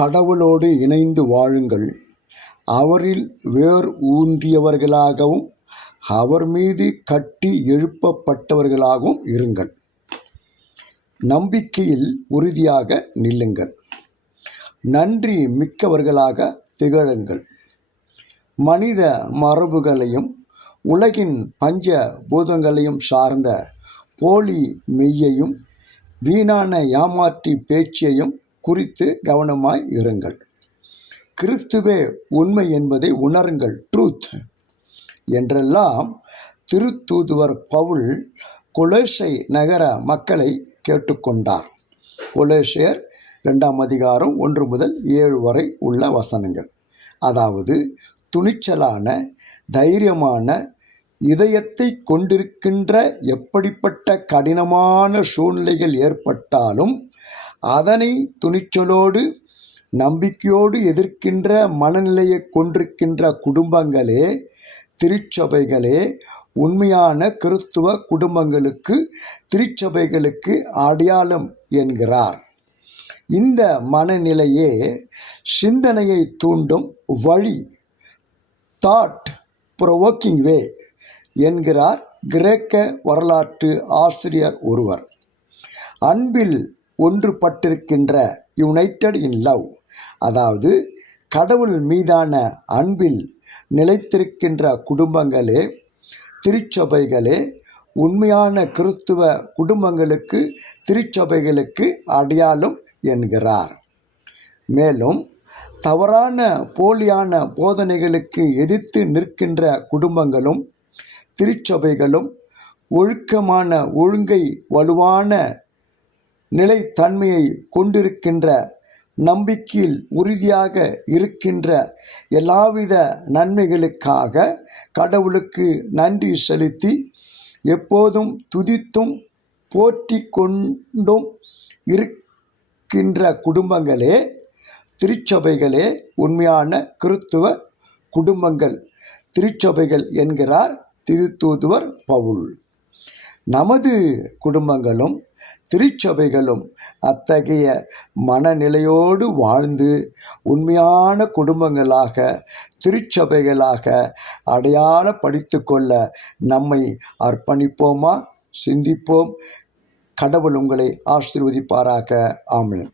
கடவுளோடு இணைந்து வாழுங்கள். அவரில் வேர் ஊன்றியவர்களாகவும் அவர் மீது கட்டி எழுப்பப்பட்டவர்களாகவும் இருங்கள். நம்பிக்கையில் உறுதியாக நில்லுங்கள். நன்றி மிக்கவர்களாக திகழுங்கள். மனித மரபுகளையும் உலகின் பஞ்ச பூதங்களையும் சார்ந்த போலி மெய்யையும் வீணான ஏமாற்றி பேச்சையும் குறித்து கவனமாய் இருங்கள். கிறிஸ்துவே உண்மை என்பதை உணருங்கள். ட்ரூத் என்றெல்லாம் திருத்தூதுவர் பவுல் கொலோசை நகர மக்களை கேட்டுக்கொண்டார். கொலோசியர் 2 அதிகாரம் 1 முதல் 7 வரை உள்ள வசனங்கள். அதாவது துணிச்சலான, தைரியமான இதயத்தை கொண்டிருக்கின்ற எப்படிப்பட்ட கடினமான சூழ்நிலைகள் ஏற்பட்டாலும் அதனை துணிச்சலோடு நம்பிக்கையோடு எதிர்க்கின்ற மனநிலையை கொண்டிருக்கின்ற குடும்பங்களே, திருச்சபைகளே உண்மையான கிறிஸ்துவ குடும்பங்களுக்கு, திருச்சபைகளுக்கு அடையாளம் என்கிறார். இந்த மனநிலையே சிந்தனையை தூண்டும் வழி, தாட் ப்ரொவோக்கிங் வே என்கிறார் கிரேக்க வரலாற்று ஆசிரியர் ஒருவர். அன்பில் ஒன்றுபட்டிருக்கின்ற, யுனைடெட் இன் லவ், அதாவது கடவுள் மீதான அன்பில் நிலைத்திருக்கின்ற குடும்பங்களே, திருச்சபைகளே உண்மையான கிறிஸ்துவ குடும்பங்களுக்கு, திருச்சபைகளுக்கு அடையாளம் என்கிறார். மேலும் தவறான போலியான போதனைகளுக்கு எதிர்த்து நிற்கின்ற குடும்பங்களும் திருச்சபைகளும் ஒழுக்கமான, ஒழுங்கை, வலுவான நிலைத்தன்மையை கொண்டிருக்கின்ற, நம்பிக்கையில் உறுதியாக இருக்கின்ற, எல்லாவித நன்மைகளுக்காக கடவுளுக்கு நன்றி செலுத்தி எப்போதும் துதித்தும் போற்றி கொண்டும் இருக்கின்ற குடும்பங்களே, திருச்சபைகளே உண்மையான கிறிஸ்துவ குடும்பங்கள், திருச்சபைகள் என்கிறார் திருத்தூதுவர் பவுல். நமது குடும்பங்களும் திருச்சபைகளும் அத்தகைய மனநிலையோடு வாழ்ந்து உண்மையான குடும்பங்களாக, திருச்சபைகளாக அடையாளப்படுத்திக் கொள்ள நம்மை அர்ப்பணிப்போமா? சிந்திப்போம். கடவுள் உங்களை ஆசீர்வதிப்பாராக. ஆமென்.